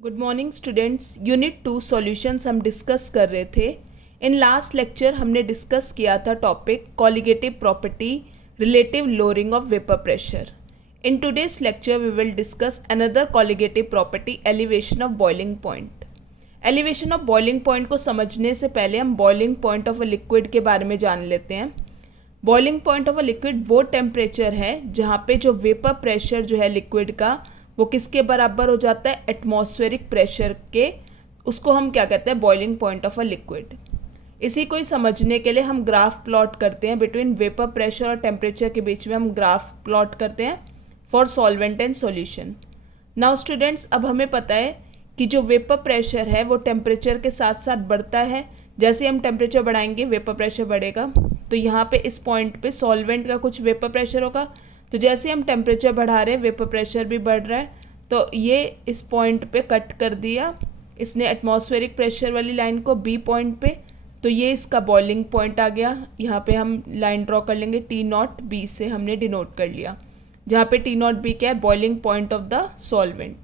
Good morning students. Unit 2 solutions हम discuss कर रहे थे। इन लास्ट लेक्चर हमने डिस्कस किया था topic colligative property relative lowering of vapour pressure. In today's lecture we will discuss another colligative property elevation of boiling point. Elevation of boiling point को समझने से पहले हम boiling point of a liquid के बारे में जान लेते हैं। Boiling point of a liquid वो टेम्परेचर है जहाँ पे जो वेपर प्रेशर जो है लिक्विड का वो किसके बराबर हो जाता है, एटमॉस्फेरिक प्रेशर के। उसको हम क्या कहते हैं, boiling point of a liquid. इसी को ही समझने के लिए हम ग्राफ प्लॉट करते हैं बिटवीन वेपर प्रेशर और टेम्परेचर के बीच में हम ग्राफ प्लॉट करते हैं for solvent and solution. Now students, अब हमें पता है कि जो वेपर प्रेशर है वो टेम्परेचर के साथ साथ बढ़ता है। जैसे हम टेम्परेचर बढ़ाएंगे वेपर प्रेशर बढ़ेगा। तो यहाँ पे इस पॉइंट पे सॉल्वेंट का कुछ वेपर प्रेशर होगा, तो जैसे हम टेम्परेचर बढ़ा रहे हैं वेपर प्रेशर भी बढ़ रहा है। तो ये इस पॉइंट पे कट कर दिया इसने एटमॉस्फेरिक प्रेशर वाली लाइन को बी पॉइंट पे। तो ये इसका बॉइलिंग पॉइंट आ गया। यहाँ पे हम लाइन ड्रॉ कर लेंगे, टी नॉट बी से हमने डिनोट कर लिया, जहाँ पे टी नॉट बी क्या है, boiling point of the solvent.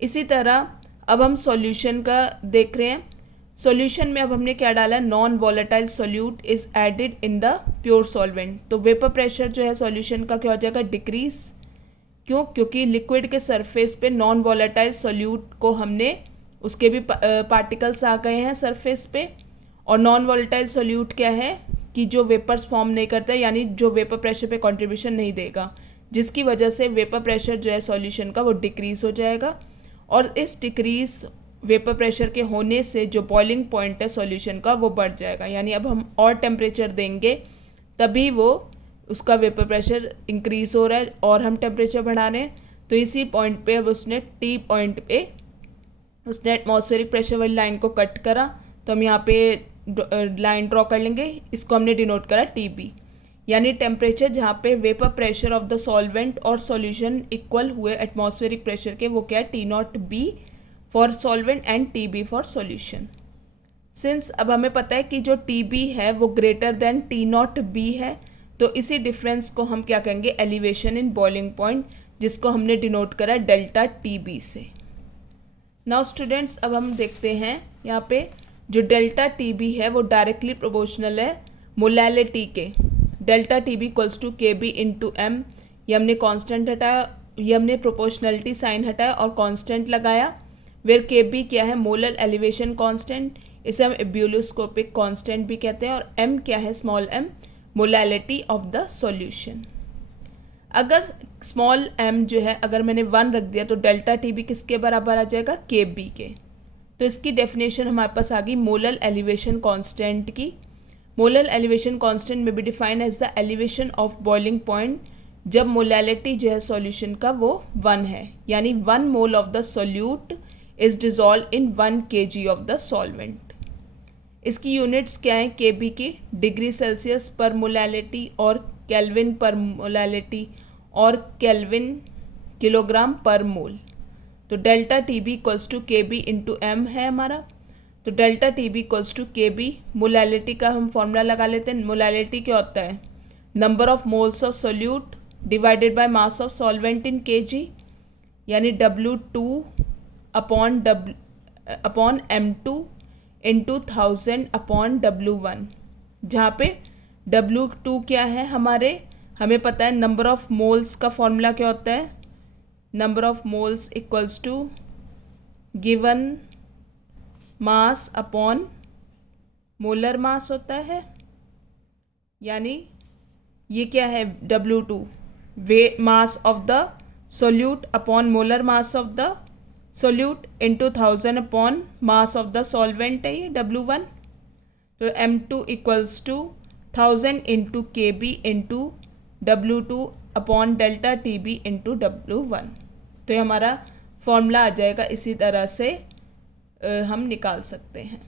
इसी तरह अब हम सॉल्यूशन का देख रहे हैं। सॉल्यूशन में अब हमने क्या डाला है, non volatile solute is added in the pure solvent. तो वेपर प्रेशर जो है सॉल्यूशन का क्या हो जाएगा, डिक्रीज। क्यों? क्योंकि लिक्विड के सरफेस पे नॉन वॉलेटाइल सोल्यूट को हमने, उसके भी पार्टिकल्स आ गए हैं सरफेस पे। और नॉन वॉलेटाइल सोल्यूट क्या है कि जो वेपर्स फॉर्म नहीं करता है, यानी जो वेपर प्रेशर पे कंट्रीब्यूशन नहीं देगा, जिसकी वजह से वेपर प्रेशर जो है सॉल्यूशन का वो डिक्रीज हो जाएगा। और इस डिक्रीज वेपर प्रेशर के होने से जो बॉइलिंग पॉइंट है सॉल्यूशन का वो बढ़ जाएगा। यानी अब हम और टेम्परेचर देंगे तभी वो उसका वेपर प्रेशर इंक्रीज हो रहा है और हम टेम्परेचर बढ़ा रहे हैं। तो इसी पॉइंट पे अब उसने टी पॉइंट पे उसने एटमॉस्फेरिक प्रेशर वाली लाइन को कट करा। तो हम यहाँ पे लाइन ड्रॉ कर लेंगे, इसको हमने डिनोट करा टी बी। यानी टेम्परेचर जहाँ पे vapour pressure of the solvent और सॉल्यूशन इक्वल हुए एटमॉस्फेरिक प्रेशर के, वो क्या है, T not B for solvent and T B for solution. Since अब हमें पता है कि जो टी बी है वो greater than T not B है, तो इसी डिफरेंस को हम क्या कहेंगे, एलिवेशन इन बॉइलिंग पॉइंट, जिसको हमने डिनोट करा डेल्टा टी बी से। नाउ स्टूडेंट्स, अब हम देखते हैं यहाँ पे जो डेल्टा टी बी है वो डायरेक्टली प्रोपोर्शनल है मोलैलिटी के। Delta T B equals to K B into M. ये हमने कॉन्स्टेंट हटाया, ये हमने प्रोपोर्शनलिटी साइन हटाया और कॉन्स्टेंट लगाया। वेयर के बी क्या है, मोलर एलिवेशन कांस्टेंट, इसे हम एब्यूलोस्कोपिक कांस्टेंट भी कहते हैं। और एम क्या है, small M, molality of the solution. अगर स्मॉल एम जो है अगर मैंने 1 रख दिया तो डेल्टा टी बी किसके बराबर आ जाएगा, के बी के। तो इसकी डेफिनेशन हमारे पास आ गई मोलर एलिवेशन कांस्टेंट की। मोलर एलिवेशन कांस्टेंट में भी define as the elevation of boiling point जब मोलैलिटी जो है सॉल्यूशन का वो 1 है, यानी 1 mole of the solute is dissolve in 1 kg of the solvent. इसकी यूनिट्स क्या हैं, के बी की डिग्री सेल्सियस पर मोलैलिटी और केल्विन पर मोलैलिटी और केल्विन किलोग्राम पर मोल। तो delta T B equals to K B into M है हमारा। तो delta T B equals to K B, molality का हम फॉर्मूला लगा लेते हैं। मोलैलिटी क्या होता है, number of moles of solute divided by mass of solvent in KG, यानी W2 upon M2 into 1000 upon W1, जहाँ पे W2 क्या है हमारे, हमें पता है नंबर ऑफ मोल्स का फॉर्मूला क्या होता है, number of moles equals to given mass upon molar mass होता है। यानी ये क्या है, W2 वे mass of the solute upon molar mass of the solute into 1000 upon mass of the solvent है ये W1। तो M2 equals to 1000 into K B into W2 upon delta T B into W1। तो ये हमारा formula आ जाएगा, इसी तरह से हम निकाल सकते हैं।